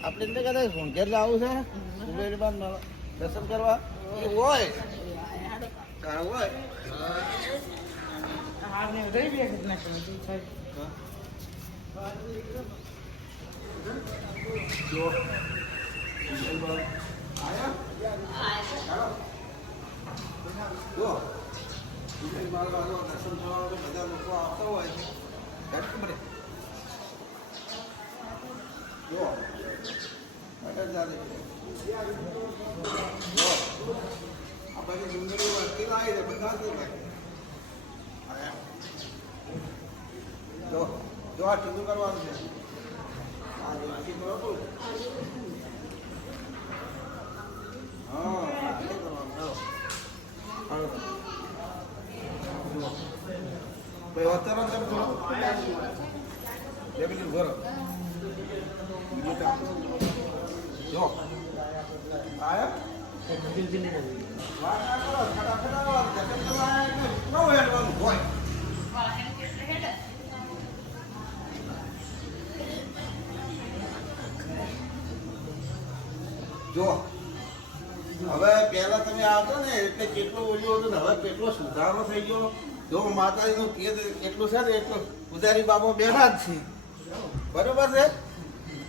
આપણે એટલે કદાચ ઘેર આવું છે સુરેલી બાદ દર્શન કરવા હોય હોય દર્શન કરવા બધા લોકો આવતા હોય આપણે ડુંગળી વસ્તી લાવી છે બધા જો આ ટીનું કરવાનું છે હા અત્યારે થોડો બીજું ઘર જો આયા જો હવે પહેલા તમે આવતો ને એટલે કેટલો ઓછો હતો ને હવે કેટલો સુધારો થઈ ગયો જો માતાજીનું કેટલું છે ને એટલું પૂજારી બાબા બેઠા જ છે બરોબર છે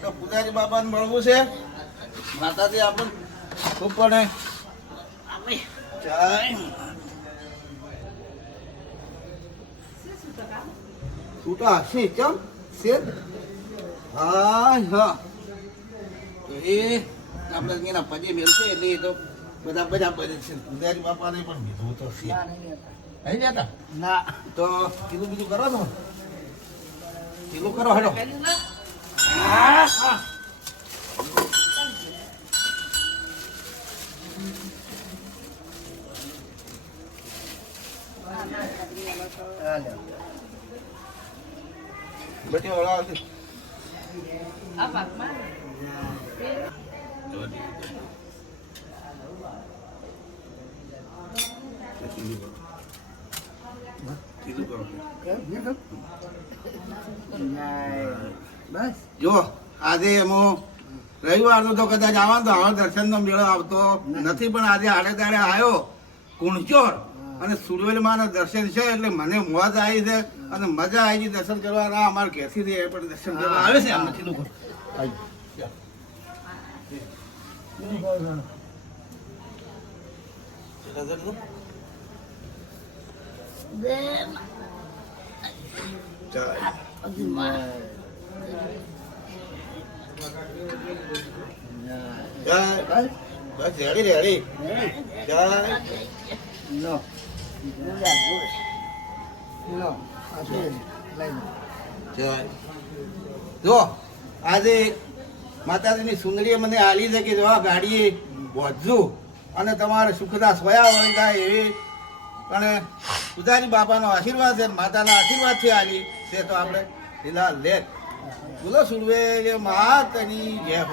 તો પૂજારી બાબાને મળવું છે માતાજી આપણને ખૂબ પણ છૂટા હશે કેમ છે હા હા તો એ આપણે એના પજે મેળશે એટલે એ તો બધા બરાબર છે પૂજારી બાપાને પણ કીધું તો છે નહીં જતા ના તો કીધું બીજું કરો છો કીધું કરો હેડો હા હા બેટી ઓળા હતી આ પાકમાં જો આજે એમાં રવિવારનો તો કદાચ આવવાનો તો હવે દર્શનનો મેળો આવતો નથી પણ આજે આડે દાડે આવ્યો કુણચોર અને સુરવેલમાં દર્શન છે એટલે મને મોજ આવી છે અને મજા આવી ગઈ દર્શન કરવાના અમારે ઘેરથી પણ દર્શન કરવા આવે છે આમ નથી લોકો બસ રેડી રેડી જો આજે માતાજીની સુંદરીએ મને આલી છે કે જો આ ગાડીએ પહોંચજો અને તમારે સુખદાસ વયા વળી જાય એવી અને પૂજારી બાપાનો આશીર્વાદ છે માતાના આશીર્વાદથી આલી છે તો આપણે લીલા લેખ બોલો સુરવે માતની જય